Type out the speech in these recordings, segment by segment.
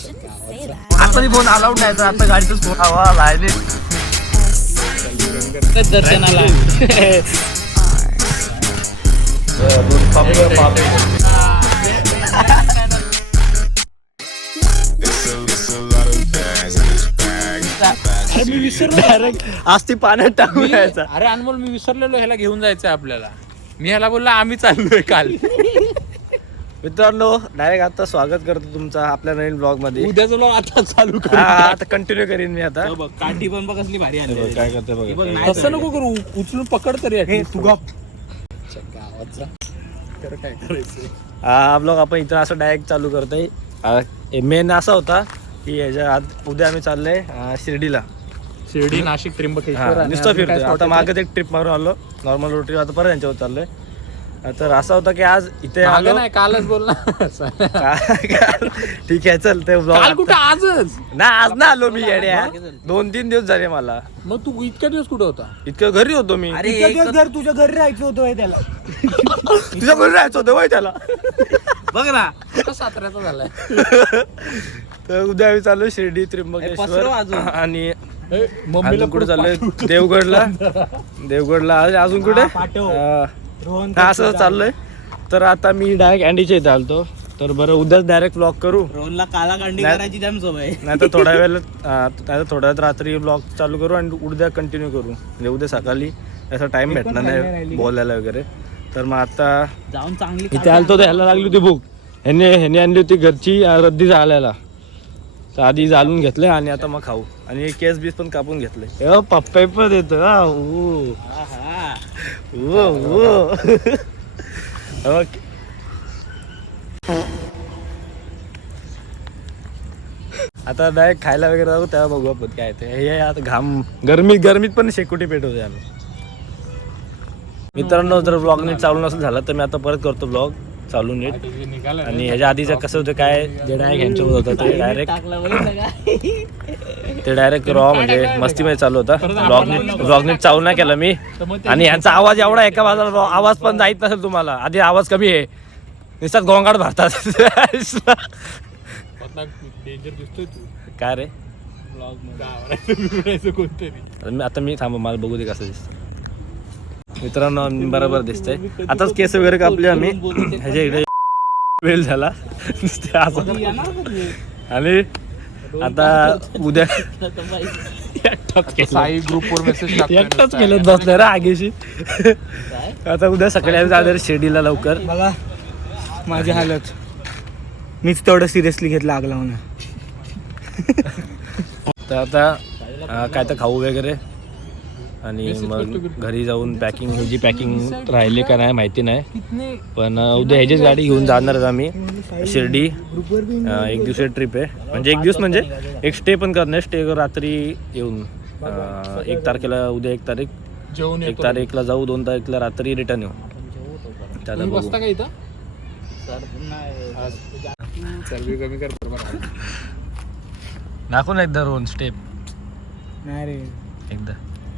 आता phone allowed नाही तर आता गाडीतच फोन हवा लायले दर्शनाला मी विसरलो डायरेक्ट आज ती पाण्यात टाकून यायचा. अरे अनमोल मी विसरलेलो ह्याला घेऊन जायचं आपल्याला. मी ह्याला बोलला आम्ही चाललोय काल. मित्रांनो डायरेक्ट आता स्वागत करतो तुमचं आपल्या नवीन ब्लॉग मध्ये. उद्याचा ब्लॉग आता चालू कर. आता कंटिन्यू करीन मी आता. काठी पण बघ कसली भारी आली. काय करते बघ. तसं नको करू, उचलून पकड तरी तू गप गावाचा तर काय करायचं. हा ब्लॉग आपण इथं असं डायरेक्ट चालू करतोय. मेन असा होता की याच्या उद्या आम्ही चाललोय शिर्डीला. शिर्डी, नाशिक, त्र्यंबकेश्वर. नुसतं फिरतोय. आता मागच एक ट्रिप मारून आलो नॉर्मल रोड ट्रिप. आता परत यांच्यावर चाललोय. तर असा होता की आज इथे आलो नाही, कालच बोल ना. ठीक आहे चल ते काल कुठं आजच ना आज ना आलो मी येड्या. 2-3 दिवस झाले मला. मग तू इतक्या दिवस कुठं होता. इतकं घरी होतो मी. घर तुझ्या घरी राहायचं होतं त्याला. तुझ्या घरी राहायचं होतं वय त्याला. बघ ना कुठं साताऱ्याचा झालाय. तर उद्या आम्ही चाललोय शिर्डी, त्र्यंबकेश्वर आणि मम्मीला अजून कुठे चाललोय देवगडला अजून कुठे असं चाललंय. तर आता मी डायरेक्ट अँडीच्या इथे आलतो. तर बरं उद्याच डायरेक्ट ब्लॉग करू. रोहनला काला कांडी करायची जाम सवय. नाही तर थोड्या वेळात रात्री ब्लॉग चालू करू आणि उद्या कंटिन्यू करू. म्हणजे उद्या सकाळी असा टाइम भेटणार नाही बोलायला वगैरे. तर मग आता जाऊन चांगली इथे आलतो तर ह्याला लागली होती भूक. ह्याने आणली होती घरची रद्दी जाळायला. तर आधी जाळून घेतले आणि आता मग खाऊ. आणि केस बीस पण कापून घेतले. पप्पा पण देतो. आता डायरेक्ट खायला वगैरे जाऊ तेव्हा बघू आपण काय ते. हे आता घाम गरमीत पण शेकोटी पेटवते आम्ही. मित्रांनो जर ब्लॉग नीट चालू नसेल झाला तर मी आता परत करतो ब्लॉग चालू नीट. आणि ह्याच्या आधीचं कसं होतं काय जे डायरेक्ट ह्यांच्यावर होतं ते डायरेक्ट रॉ म्हणजे मस्तीमध्ये चालू होता. ब्लॉग नीट चालू नाही केला मी. आणि यांचा आवाज एवढा एका बाजूला आवाज पण जायत नसेल तुम्हाला. आधी आवाज कमी आहे नुसतात गोंगाट भरतात. काय रे आता मी थांबा मला बघू दे कसं दिसतं. मित्रांनो बरोबर दिसतंय. आताच केस वगैरे कापले आम्ही. ह्याच्या इकडे वेळ झाला नुसते आणि आता उद्या ग्रुपवर मेसेज एकटाच केलं बसलं रे आगेशी. आता उद्या सकाळी आम्ही जाणार शिर्डीला लवकर. बघा माझी हालत. मीच तेवढं सिरियसली घेतलं आग लावून. तर आता काय तर खाऊ वगैरे आणि मग घरी जाऊन पॅकिंग ह्याची पॅकिंग राहिली का नाही माहिती नाही. पण उद्या ह्याचीच गाडी घेऊन जाणार आम्ही शिर्डी. 1 दिवसाची ट्रिप आहे. म्हणजे 1 दिवस म्हणजे एक स्टे पण करणार. स्टे रात्री येऊन 1 तारखेला उद्या 1 तारीख 1 तारीखला जाऊ. 2 तारीखला रात्री रिटर्न येऊ. त्याला बघू. दाखवून एकदा रोहन स्टेप. नाही रे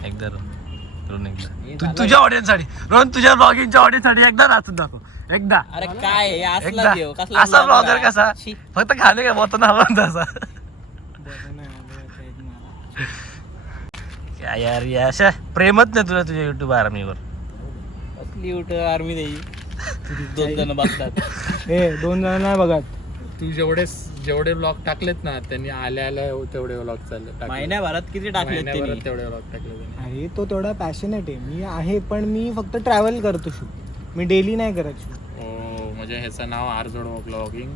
एकदा रोहन एकदा तुझ्या ऑडियन्स साठी रोहन तुझ्या ब्लॉगिंगच्या ऑडियन्स साठी एकदा नाचून दाखव एकदा. अरे काय एकदा असा ब्लॉगर कसा फक्त खाणे काय बोलतो ना तसा. काय यार या अशा प्रेमच नाही तुला तुझ्या युट्यूब आर्मीवर. युट्यूब आर्मी नाही 2 जण बघतात. हे 2 जण नाही बघत. तू जेवढे ब्लॉग टाकलेत ना त्यांनी आल्या तेवढे ब्लॉग चालले. महिन्याभरात किती टाकले तेवढे ब्लॉग टाकले. अरे तो तेवढा पॅशनेट आहे. मी आहे पण मी फक्त ट्रॅव्हल करतो शूट. मी डेली नाही करत शूट. हो म्हणजे ह्याचं नाव आरजोड ब्लॉगिंग,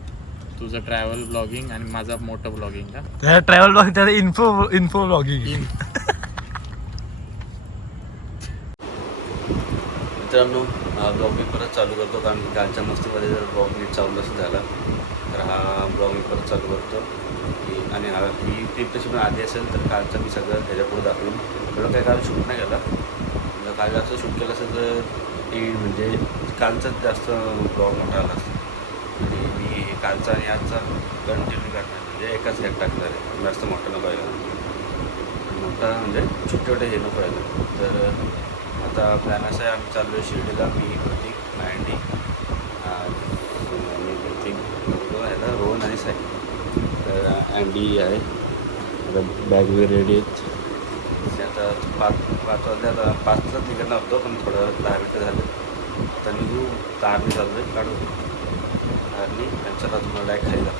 तुझं ट्रॅव्हल ब्लॉगिंग आणि माझा मोठं ब्लॉगिंग का. ट्रॅव्हल ब्लॉगिंग त्याचा इन्फो ब्लॉगिंग. मित्रांनो ब्लॉग मी परत चालू करतो कारण कालच्या मस्तीमध्ये जर ब्लॉग नीट चालू नसेल झाला तर हा ब्लॉग मी परत चालू करतो की. आणि ही ट्रिप तशी पण आधी असेल तर कालचं मी सगळं ह्याच्यापुढे दाखवेन. एवढं काही काल शूट नाही केला. काल जास्त शूट केलं असेल तर ती म्हणजे कालचाच जास्त ब्लॉग मोठा आला असतो. आणि मी कालचा आणि आजचा कंटिन्यू करणार म्हणजे एकाच घ्यात टाकणार आहे. जास्त मोठं नको व्हायला. मोठा म्हणजे छोटे हे नको व्हायला. तर आता प्लॅन असा आहे आम्ही चाललो आहे शिर्डीला. मी प्रतीक मॅन्डी मी प्रतीक ह्याला रोहन आणि साई. तर अँडी आहे. आता बॅग वगैरे रेडी आहेत. ते आता 5 वाजले. आता 5चा निघणार होतो पण थोडं 10 मिनटं झालं. आता निघू. तारणी चालू आहे काढू. तारणी त्यांच्यात तुम्हाला डायरेक्ट खायला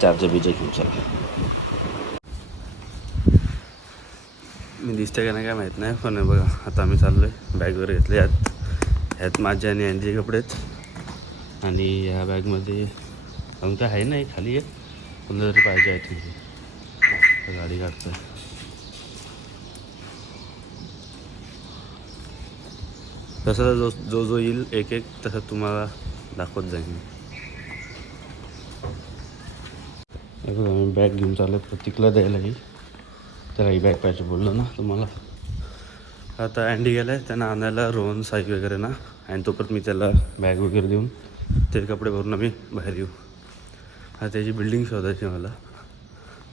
चारच्या बीच्या घेऊन चला. मी दिसते का नाही काय माहीत नाही पण बघा आता आम्ही चाललो आहे. बॅग वगैरे घेतले. ह्यात माझे आणि अँडीचे कपडे आहेत आणि ह्या बॅगमध्ये अजून काय आहे नाही खाली आहे. कोणाला तरी पाहिजे आहे तुम्ही गाडी काढतोय. तसं जो येईल एक तसं तुम्हाला दाखवत जाईन. हे बघा मी बॅग घेऊन चाललो आहे प्रतीकला द्यायला. ही त्याला ही बॅग पाहिजे बोललो ना तुम्हाला. आता अँडी गेला आहे त्यांना आणायला रोहन साई वगैरे ना. आणि तोपर्यंत मी त्याला बॅग वगैरे देऊन ते कपडे भरून आम्ही बाहेर येऊ. हा त्याची बिल्डिंग शोधायची मला.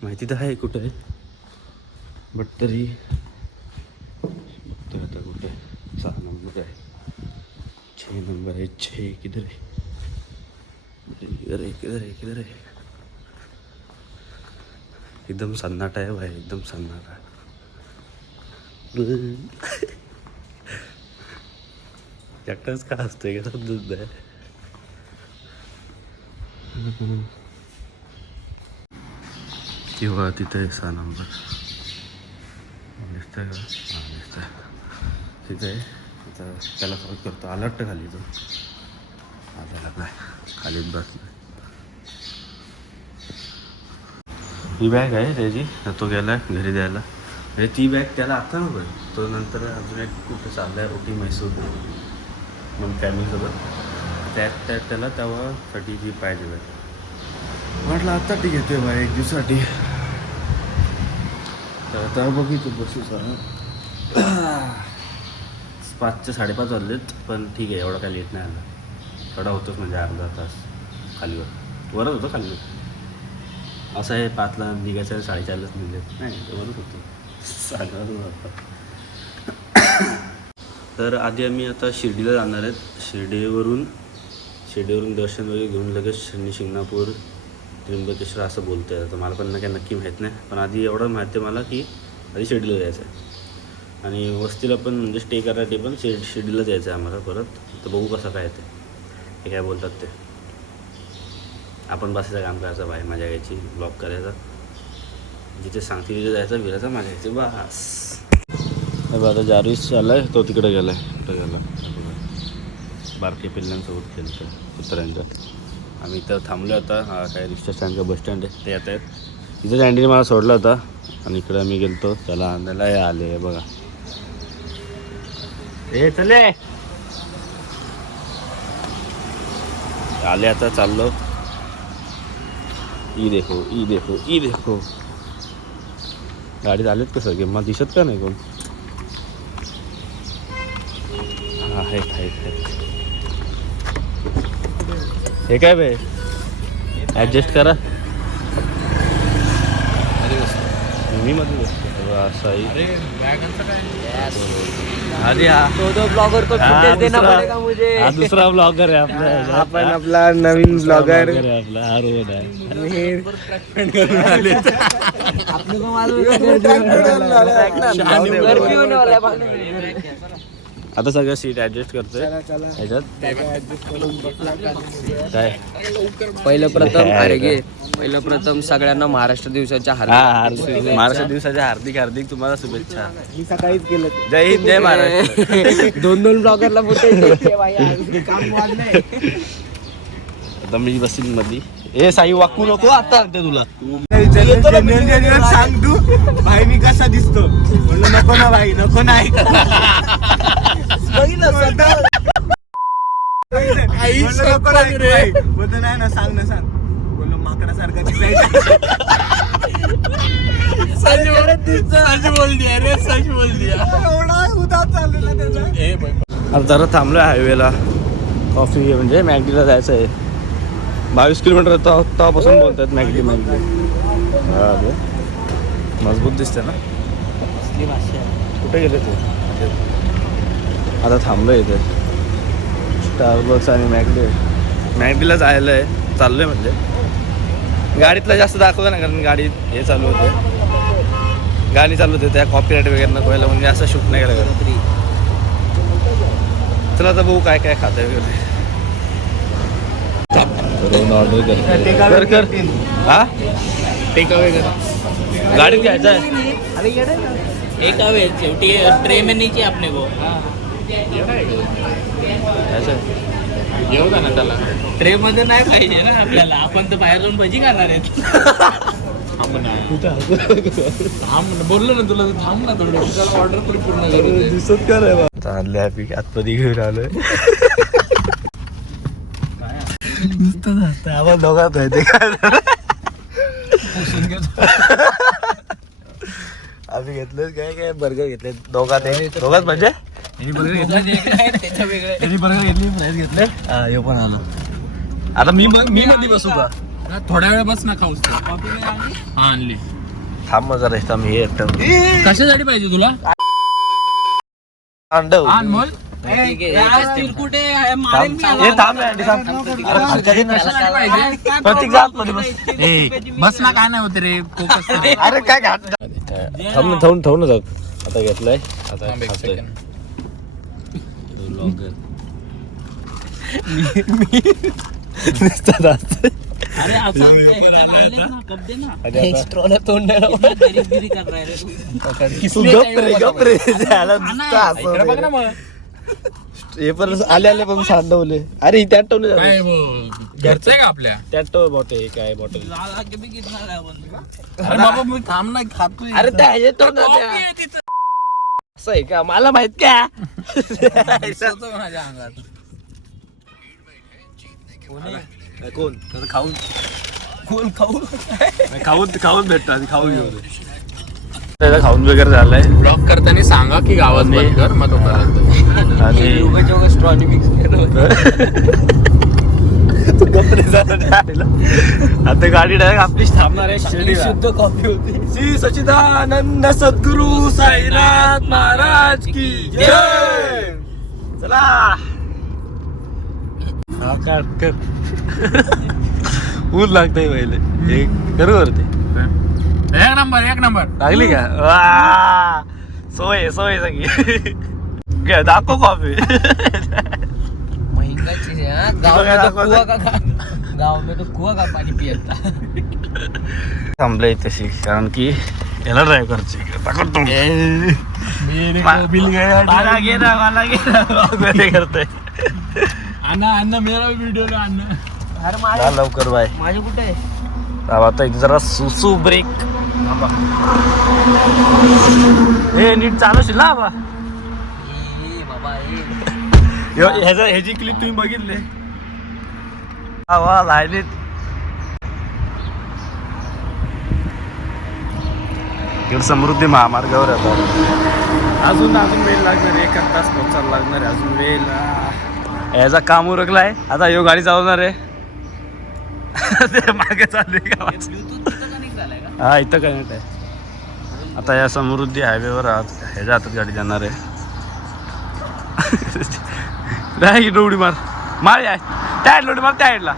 माहिती तर आहे कुठं आहे बट तरी बघतोय आता कुठे. 6 नंबर आहे. 6 नंबर आहे. 6 किधर आहे किधर आहे. एकदम सन्नाटा आहे भाई. एकदम सन्नाटा. एकटाच का असतोय का समजत नाही. किंवा तिथे 6 नंबर दिसतंय का? हां दिसतंय तिथे आहे. आता त्याला कॉल करतो. आला वाटतं खाली तो. आता लागलाय खालीच बसला. ही बॅग आहे त्याची. तो गेला घरी द्यायला. म्हणजे ती बॅग त्याला आता नको आहे. तो नंतर अजून एक कुठं चालला आहे ओटी मैसूर मग फॅमिलीसोबत. त्यात त्याला तेव्हासाठी ती पाहिजे बॅग. म्हटलं आत्ता ती घेतोय बाय 1 दिवसासाठी. तर आता बघितलं बसू सर 5चे 5:30 वाजलेत पण ठीक आहे. एवढा काय लेट नाही आला. थोडा होतोच म्हणजे अर्धा तास खालीवर. वरच होतं खालीवर. असं आहे 5ला निघायचं 4:30लाच निघले नाही वरच होतं. तर आधी आम्ही आता शिर्डीला जाणार आहेत. शिर्डीवरून दर्शन वगैरे घेऊन लगेच शिंगणापूर त्र्यंबकेश्वर असं बोलतो आहे. तर मला पण काही नक्की माहीत नाही पण आधी एवढं माहिती आहे मला की आधी शिर्डीला जायचं आहे. आणि वस्तीला पण म्हणजे स्टे करायसाठी पण शिर्डीला जायचं आहे आम्हाला परत. तर बघू कसं काय ते हे काय बोलतात ते. आपण बसायचं काम करायचं बाहेर मजा घ्यायची. ब्लॉग करायचा. जिथे सांगते तिथे जायचं फिरायचं मजा घ्यायची बस. आता जारवीस आला आहे. तो तिकडे गेला आहे. कुठं गेला बारके पिल्लांसोबत खेळतो कुत्र्यांच्या. आम्ही इथं थांबलो आता. हा काय रिक्षा स्टँडचा बस स्टँड आहे ते येत आहेत. इथं अँडीने मला सोडला होता आणि इकडं मी गेलतो त्याला आणायला. हे आले बघा. हे चले आले. आता चाललो. ई देखो गाडीत आलेत का सगळे. मला दिसत का नाही कोण. हां आहेत. हे काय बे ॲडजस्ट करा. मी मध्ये बसतो असं आहे. अरे हा दुसरा ब्लॉगर आहे आपला. आपण आपला नवीन ब्लॉगर आपला हा रोहन आहे. आता सगळं सीट ऍडजस्ट करतोय ह्याच्यात. काय पहिलं प्रथम सगळ्यांना महाराष्ट्र दिवसाच्या महाराष्ट्र दिवसाच्या हार्दिक तुम्हाला शुभेच्छा. मी सकाळीच केलं. जय हिंद जय महाराष्ट्र. 2 ब्लॉगरला आता मी बसीन मध्ये. ए साई वाकू नको आता तुला. सांग तू भाई मी कसा दिसतो. म्हणलं नको ना भाई नको नाही. बोलतो नाही ना सांग बोललो माकडासारखा जरा थांबलोय हायवेला. कॉफी म्हणजे मॅगडीला जायचं आहे. 22 किलोमीटर तेव्हापासून बोलतात मॅगडी. मजबूत दिसते ना. कुठे गेले ते. आता थांबलो इथे. स्टारबक्स आणि मॅगडीला जायला आहे. चाललोय म्हणजे गाडीतला जास्त दाखवतो ना, कारण गाडी हे चालू होते, गाणी चालू होते, त्या कॉपीराईट वगैरे नको व्हायला म्हणजे असं शूट नाही करायला. चला आता बघू काय काय खात आहे वगैरे. ऑर्डर कर हा टेक अवे करा. गाडीत घ्यायचं आहे. एक हवे शेवटी ट्रे में नीचे अपने को घेऊ का ना त्याला. ट्रे मध्ये नाही पाहिजे ना आपल्याला, आपण तर बाहेर जाऊन भजी खाणार आहेत. थांब ना बोललो ना तुला, थांब ना थोडं, त्याला ऑर्डर पण पूर्ण करू दे. दिसत का रे बा चालले हॅपी आतमध्ये घेऊन आलोय. आम्हाला दोघात आहे ते काय आम्ही घेतलं काय काय बर्गर घेतले दोघात म्हणजे बर्गर घेतले, बर्गर घेतली, फ्राईज घेतले, हे पण आलं. आता मी मध्ये बसू का? थोड्या वेळ बस ना खाऊस. हा आणली. थांब मग जरा मी हे एकटं कशासाठी पाहिजे तुला? अंड आण बोल. प्रत्येक जात मध्ये बस. बस ना, काय नाही होत रे, फोकस कर. अरे काय घाट थांब ना जाऊ. आता घेतलंय, आता थांब एक खातोय. second. अरे एक्स्ट्रा तोंड गिरी कर रहा है इकडे बघ ना मग. हे पण आले पण सांडवले. अरे त्यात टवले काय घरचं आहे का आपल्या? त्यात टव बॉटल काय बॉटल. अरे बाबा मी थांब ना, खातोय. अरे त्या असं आहे का? मला माहित का? माझ्या अंगात कोण खाऊन खाऊन भेटतात, खाऊन घेऊन त्याला खाऊन वगैरे झालंय. ब्लॉक करताना सांगा की गावात बंद कर, मग तो करतो. आणि स्ट्रॉनी मिक्स आता गाडी डायरेक्ट आपलीच थांबणार आहे शिर्डीला. शुद्ध कॉफी होती. श्री सच्चिदानंद सद्गुरु साईनाथ महाराज की जय. चला कर ऊन लागतंय पहिले एक बरोबर ते एक नंबर लागली का? वा सोय सगळी घे दाखव कॉफी. महंगा चीज है हाँ? गाँव में तो कुआ का पानी पियता. थांबलंय तशी, कारण की याला ड्राईव्ह करायची करतोय. अण्णा मेरा व्हिडिओ अण्णा. जा लवकर बाय. माझे कुठे आहे? आता इथे जरा सुसू ब्रेक. हे नीट चालवशील ना बा. बाबा ह्याची क्लिप तुम्ही बघितले वा लाईनीत. इकडे समृद्धी महामार्गावर आता अजून वेळ लागणार आहे. 1 तास पोचायला लागणार आहे अजून वेळ. याचा काम उरकलाय. आता यो गाडी चालवणार आहे. मागे चालू आहे गावात. हा इथं कनेक्ट आहे. आता या समृद्धी हायवेवर ह्याच्या हातात गाडी जाणार आहे. नाही उडी मार या त्या साईडला उडी मार, त्या साईडला.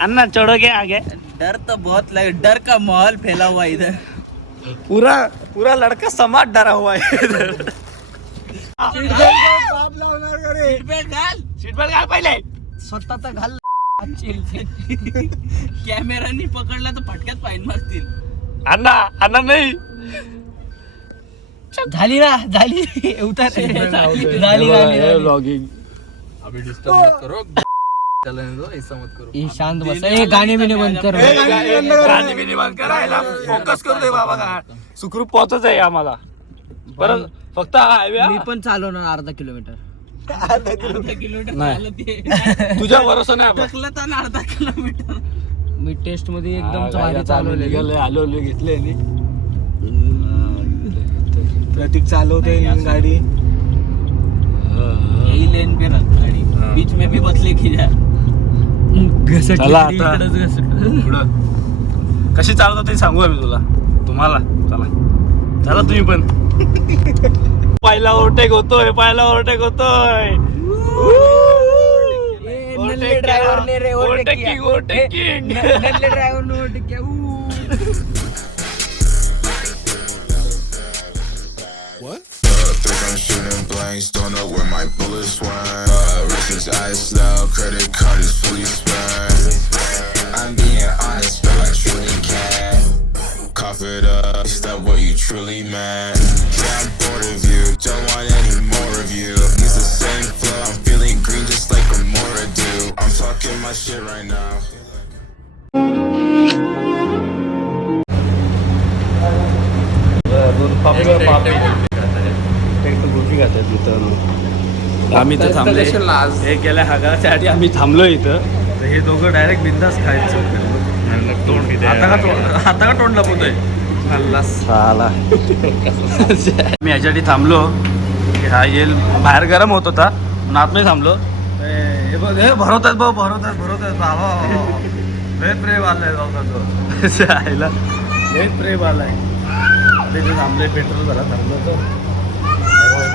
अन्ना छोड़ो के आगे. डर तो बहुत लगे, डर का माहौल फैला हुआ इधर. पूरा लड़का समाज डरा हुआ है इधर. सीट बेल्ट घाल पहिले. स्वतः तर घाल. कॅमेरानी पकडला तर फटक्यात फाईन मारतील. अन्ना नाही झाली ना झाली. उतर झाली. ब्लॉगिंग अभी डिस्टर्ब मत करो. चलन दो, ऐसा मत करो. शांत बस. गाणे बिने बंद कर. गाणी बिनी बंद करायला फोकस करू दे बाबा. का सुखरूप पोहोचच आहे आम्हाला. परत फक्त हायवे मी पण चालवणार अर्धा किलोमीटर. नाही तुझ्या भरोसा नाही बाबा. अर्धा किलोमीटर मी टेस्ट मध्ये एकदम भारी चालवले. आलो घेतले प्रतीक चालवते गाडी. यही लेन पे रख गाड़ी, बीच में भी बदले की जा. चला आता पुढं कशी चालवतो ते सांगू आम्ही तुम्हाला. चला तुम्ही पण. पहिला ओव्हरटेक होतोय. नल्ले ड्रायव्हर ने रे ओव्हरटेकिंग नल्ले ड्रायव्हर ने overtaking Think I'm shooting blanks, don't know where my bullets went. Wrist is iced out, credit card is fully spent. I'm being honest, but I truly can't. Cough it up, is that what you truly meant? Yeah, I'm bored of you, don't want any more of you. Use the same flow, I'm feeling green just like Gamora do. I'm talking my shit right now. आम्ही तर थांबले हे गेल्या हगाच्या आधी आम्ही थांबलो इथं तर हे दोघं डायरेक्ट बिंदास खायचं आता का तोंड लपवतोय साला मी याच्यासाठी थांबलो की हा येईल बाहेर गरम होत होता पण आतमध्ये थांबलो हे बघ हे भरवतात बाबा लय प्रेम आलाय बाबा आईला लय प्रेम आलाय तिथे थांबले पेट्रोल भरा थांबलो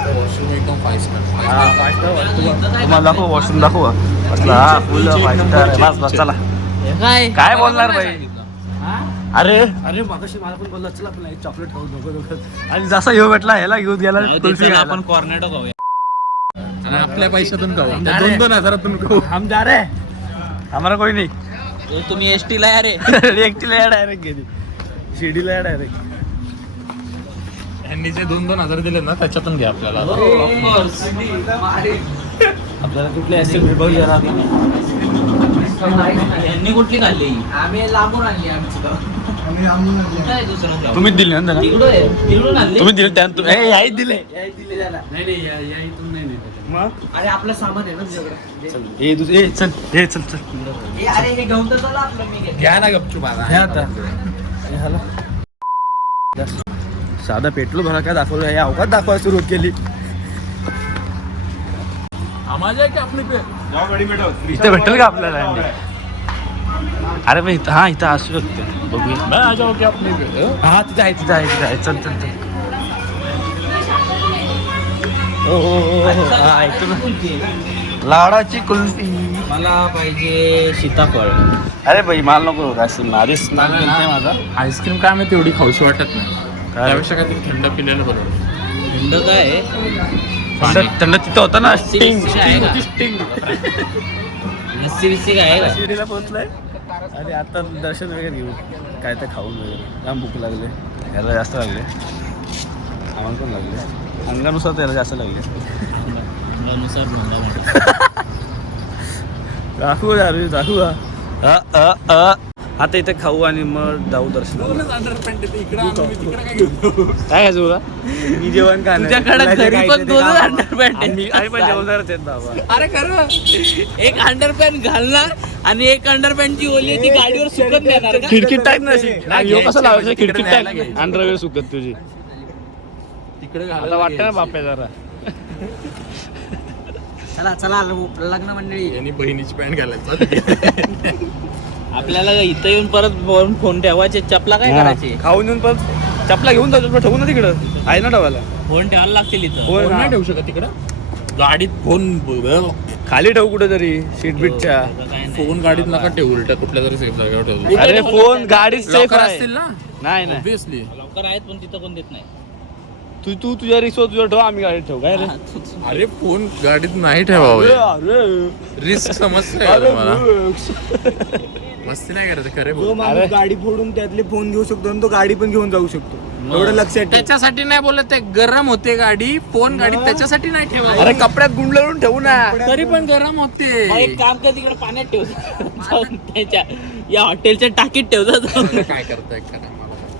तर वॉशरूम एकदम 5 स्टार. हा 5 स्टार तुम्हाला दाखव वॉशरूम दाखव म्हटलं हा फुल 5 स्टार बस बस चला काय बोलणार भाई अरे अरे मागाशी मला पण बोलला चला आपण चॉकलेट खाऊ नको आणि जसा येऊ भेटला ह्याला घेऊन गेला कुल्फी आपण कॉर्नेटो खाऊया आणि आपल्या पैशातून खाऊ 2,000 खाऊ हम जा रहे हमारा कोई नहीं तुम्ही एसटी ला या रे एकटीला या डायरेक्ट गेली शिर्डीला या डायरेक्ट यांनी जे 2,000 दिले ना त्याच्यातून घ्या आपल्याला आपल्याला कुठले असेल बघ जरा यांनी कुठली खाल्ली आम्ही लांबून आणली तुम्हीच दिले ना त्याला तिकडून आणली तुम्ही दिले त्यानं याहीच दिले अरे आपलं सामान आहे ना तुझ्याकडे हे दुसरे चल हे चल चल अरे हे घेऊन तर चला आपलं मी घ्या ना गपचूप हे आता हे हाला साधा पेट्रोल भरा काय दाखवलं हे अवकाश दाखवायला सुरू केली इथे भेटेल का आपल्याला अरे भाई हा इथं असू शकते बघूया हा तिथे आहे चल चल चल हो हा ऐकतो ना लाडाची कुल्फी मला पाहिजे सीताफळ अरे भाई मला नको असं आधीच स्नान केलंय माझा आईस्क्रीम काय मी तेवढी खाऊशी वाटत नाही त्यापेक्षा काहीतरी थंड पिलेलं बरोबर थंड काय थंड तिथं होता ना स्टिंग लस्सी बिस्सी काय आहे शिर्डीला पोहोचलाय आणि आता दर्शन वगैरे घेऊ काय तर खाऊन वगैरे जाम भूक लागले ह्याला जास्त लागले आम्हाला पण लागले अंगानुसार त्याला जास्त लागले दाखवू आता इथे खाऊ आणि मग जाऊ दर्शन काय खायचं तुला मी जेवण का तुझ्याकडे घरी पण 2 अंडरपॅन्ट आणि पण जेवणारच आहेत बाबा अरे खरं एक अंडरपॅन्ट घालणार आणि एक अंडरपॅन्टची ओली ती गाडीवर सुकत देणार का खिडकीत टाक ना कसं लावायचं खिडकीत टाक अंडरवेअर सुकत तुझी तिकडे आता वाटतं ना बाप्या जरा चला चला लग्न मंडळी यांनी बहिणीची पॅन्ट घालायचं आपल्याला इथं येऊन परत फोन ठेवायचे चपला काय करायचे खाऊन येऊन पण चपला घेऊन जातो ठेवू ना तिकडं आहे ना ठेवायला फोन ठेवायला लागतील इथं फोन नाही ठेवू शकत तिकडं गाडीत फोन खाली ठेवू कुठे तरी सीट बीटच्या फोन गाडीत नका ठेवू उलट कुठल्या तरी सेफ जागेवर ठेवू अरे फोन गाडीत सेफ लॉकर आहे असतील ना नाही ऑब्विसली लवकर आहेत पण तिथं कोण देत नाही तू तुझ्या रिक्सवर तुझ्या ठेव आम्ही गाडीत ठेवू काय रे अरे फोन गाडीत नाही ठेवावे अरे रिस्क समजते का तुम्हाला मस्ती नाही करायचं खरे बोल. अरे गाडी फोडून त्यातले फोन घेऊ शकतो आणि तो गाडी पण घेऊन जाऊ शकतो एवढं लक्षात ठेव. त्याच्यासाठी नाही बोलत ते गरम होते गाडी फोन गाडीत त्याच्यासाठी नाही ठेवा अरे कपड्यात गुंडळून ठेवू ना तरी पण गरम मग होते एक काम कर तिकडे पाण्यात ठेव जाऊन त्याच्या या हॉटेलच्या टाकीत ठेव जाऊन काय करताय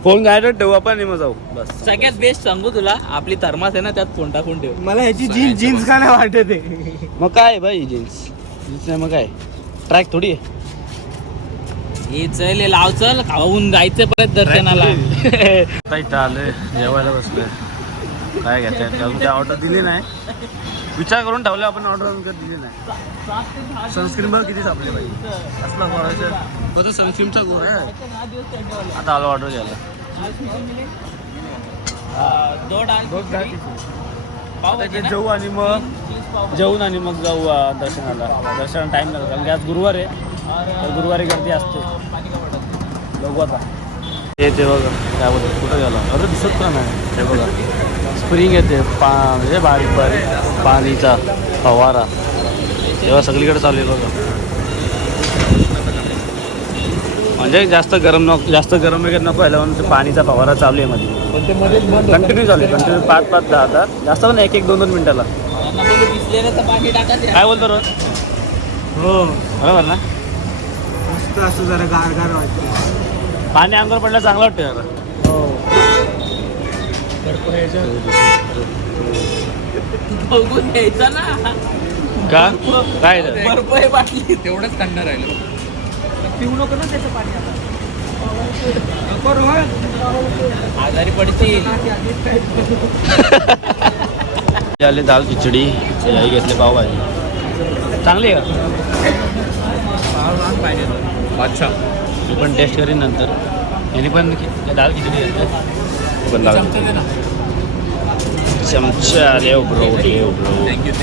फोन गाडीत ठेवू आपण आणि मग जाऊ बस सगळ्यात बेस्ट सांगू तुला आपली थर्मास आहे ना त्यात फोन टाकून ठेव मला ह्याची जीन्स का नाही वाटत आहे मग काय भाई जीन्स जीन्स नाही मग काय ट्रॅक थोडी आहे हे चल हे लाव चल खाऊन जायचं परत दर्शनाला इथं आलोय जेवायला बसलोय काय घेताय अजून काय ऑर्डर दिली नाही विचार करून ठेवले आपण ऑर्डर अजून काही दिली नाही सनस्क्रीन बघ किती सापले पाहिजे असला बोलायचं बघ सनस्क्रीनचा गोळ आहे आता आलो ऑर्डर घ्यायला पाव भाजी ना? जेवू आणि मग जेवून आणि मग जाऊ दर्शनाला. दर्शनाला टाईम लागतो कारण की आज गुरुवार आहे, तर गुरुवारी गर्दी असते. बघू आता. हे ते बघा काय बोलतो, कुठं गेला अरे दिसत पण नाही. हे बघा स्प्रिंग येते म्हणजे बारीक बारीक पाणीचा फवारा तेव्हा सगळीकडे चालू आहे बघा. म्हणजे जास्त गरम वगैरे नको व्हायला म्हणून ते पाणीचा फवारा चालू आहे मध्ये कंटिन्यू चालू आहे. कंटिन्यू 5-5 10 जास्त पण 1-1 2-2 मिनिटाला. काय बोलतो रोज? हो बरोबर ना. मस्त असं जरा गार गार वाटतं. पाणी अंगावर पडलं चांगलं वाटतं यार. हो बघून घ्यायचा ना. का काय बर्फ आहे बाटली. तेवढंच थंड राहिलं. पिऊ नको ना त्याचं पाणी आता. आजारी पडतील. आले दाल खिचडी आई घेतले पावभाजी चांगली आहे का? अच्छा मी पण टेस्ट करीन नंतर. यांनी पण दाल खिचडी घेतली पण चमचा लेव ब्रो. थँक्यू.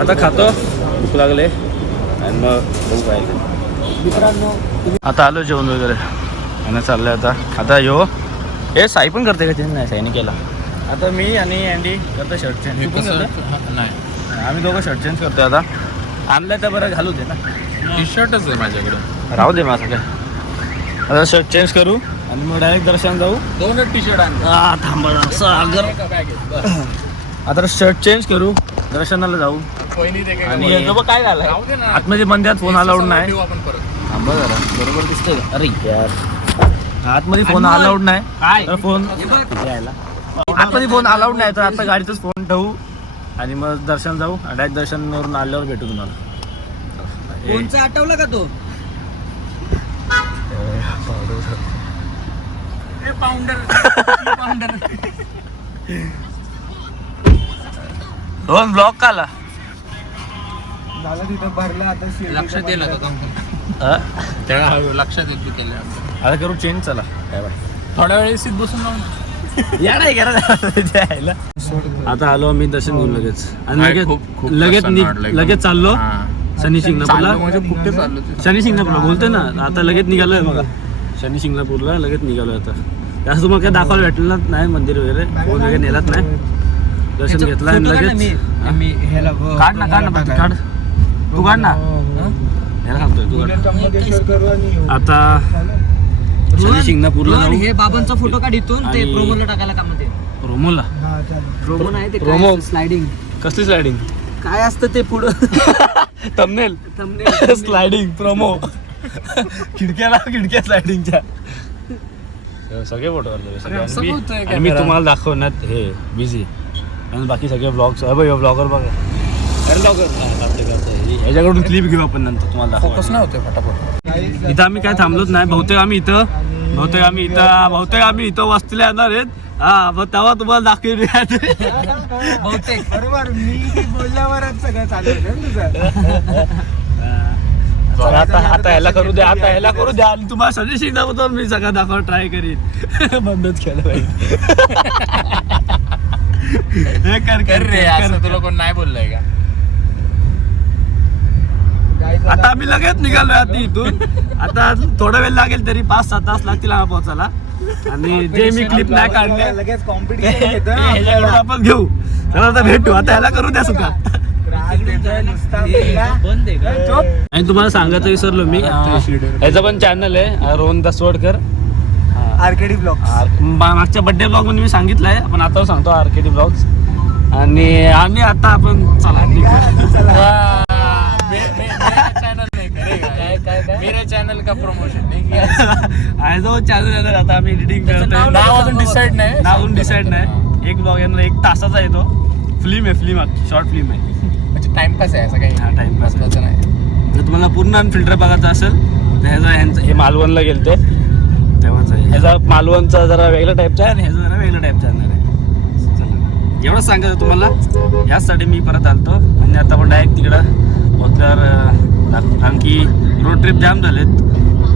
आता खातो भूक लागले आणि मग बघू काय. मित्रांनो आता आलो जेवण वगैरे आणि चाललंय आता यो हे साई पण करते का? ते नाही साईने केला. आता मी आणि अँडी करतो शर्ट चेंज. नाही आम्ही दोघं शर्ट चेंज करतो. आता आणलंय तर बरं घालू दे ना. टी शर्टच आहे माझ्याकडे. राहू दे माझं काय. आता शर्ट चेंज करू आणि मग डायरेक्ट दर्शन जाऊ. 2 टी शर्ट थांबा सागर. आता शर्ट चेंज करू दर्शनाला जाऊ. आणि काय झालं आतमध्ये मंदिरात फोन अलाउड नाही. आपण परत थांबा जरा बरोबर दिसतंय. अरे यार आतमध्ये फोन अलाउड नाही तर फोन आतमध्ये फोन अलाउड नाही तर आता गाडीतच फोन ठेवू आणि मग दर्शन जाऊ. डायरेक्ट दर्शनवरून आल्यावर भेटू तुम्हाला. कोणचं आठवलं का तो? दोन ब्लॉक का आला झालं तिथं भरलं आता लक्षात येईल का हा? त्या लक्षात येत केलं. आता करू चेंज चला काय वाटतं. थोड्या वेळ सीट बसून जाऊन या नाही करा. आता आलो आम्ही दर्शन घेऊन लगेच आणि खूप लगेच प्रसन्न वाटलं एकदम. लगेच चाललो हां. शनी शिंगणापूरला. म्हणजे कुठे चाललो ते? शनी शिंगणापूरला बोलतोय ना. आता लगेच निघालोय बघा शनी शिंगणापूरला लगेच निघालोय. आता जास्त तुम्हाला काय दाखवायला भेटलं नाही मंदिर वगैरे. फोन वगैरे नेलाच नाही. दर्शन घेतलं आणि लगेच काढ ना बाकी काढ. तू काढ ना. याला सांगतोय तू काढ. आता शनी शिंगणापूरला जाऊ. हे बाबांचा फोटो काढ इथून ते आणि- प्रोमोला टाकायला का मध्ये. प्रोमोला प्रोमो नाही ते प्रोमो. स्लायडिंग कसली स्लायडिंग? काय असतं ते पुढं. Thumbnail sliding promo. खिडक्या स्लायडिंगच्या सगळे फोटो अरे असं बोलतोय आणि मी तुम्हाला दाखवण्यात हे बिझी आणि बाकी सगळे ब्लॉग्स. ब्लॉगर बघा ह्याच्याकडून क्लिप घेऊ आपण नंतर तुम्हाला फोकस दाखवू. नाही होते फटाफट. इथं आम्ही काय थांबलोच नाही. बहुतेक आम्ही इथं वस्तीला येणार आहेत. हा मग तेव्हा तुम्हाला दाखवेल. बहुतेक. बरोबर मी बोलल्यावरच सगळं चालू होतं तुझं. आता ह्याला करू द्या. आणि तुम्हाला सजेशन दाखवतो मी सगळं दाखवा ट्राय करीन. बंदच केलं पाहिजे. हे कर रे असं तुला कोण नाही बोललंय का? आता आम्ही लगेच निघालोय आता इथून. आता थोडा वेळ लागेल तरी 5-7 तास लागतील आम्हाला पोहोचायला. आणि जे मी क्लिप नाही काढले लगेच कॉम्पिटिशन ह्याच्याकडून आपण घेऊ. चला आता भेटू. आता ह्याला करू द्या सुद्धा. बंद आहे का? आणि तुम्हाला सांगायचं विसरलो मी ह्याचं पण चॅनल आहे रोहन दसवडकर. आरकेडी ब्लॉग मागच्या बड्डे ब्लॉग मध्ये मी सांगितलंय पण आता सांगतो आरकेडी ब्लॉग्स. आणि आम्ही आता आपण चला मेरा चॅनल का प्रमोशन नाही. आहे जो चॅनल आता आम्ही एडिटिंग करतोय. नाव अजून डिसाईड नाही. नाव अजून डिसाईड नाही. एक ब्लॉग येणार 1 तासाचा आहे तो. फिल्म आहे शॉर्ट फिल्म आहे. म्हणजे टाइमपास आहे असं काही. हा टाइमपास नाही. जर तुम्हाला पूर्ण फिल्टर बघायचं असेल तर ह्याचं हे मालवणला गेलते तेव्हाच आहे. ह्याचा मालवणचा जरा वेगळ्या टाईपचा आहे आणि ह्याचा जरा वेगळ्या टाईपचा आहे. चला एवढंच सांगायचं तुम्हाला. याचसाठी मी परत आलतो आणि आता आपण डायरेक्ट तिकडं पोचल्यावर कारण की रोड ट्रिप जाम झालेत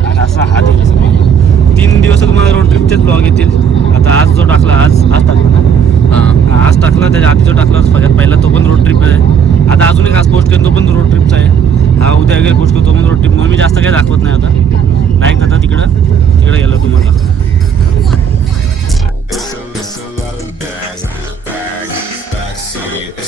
आणि असा हात येईल सगळं. 3 दिवस तुम्हाला रोड ट्रिपचेच ब्लॉग येतील. आता आज जो टाकला आज टाकला ना हां आज टाकला, त्याच्या आधी जो टाकला सगळ्यात पहिला तो पण रोड ट्रिप आहे. आता अजून एक आज पोस्ट केला तो पण रोड ट्रिपचा आहे. हा उद्या वगैरे पोस्ट करतो पण रोड ट्रिप, म्हणून मी जास्त काही दाखवत नाही आता. नाही जाता तिकडं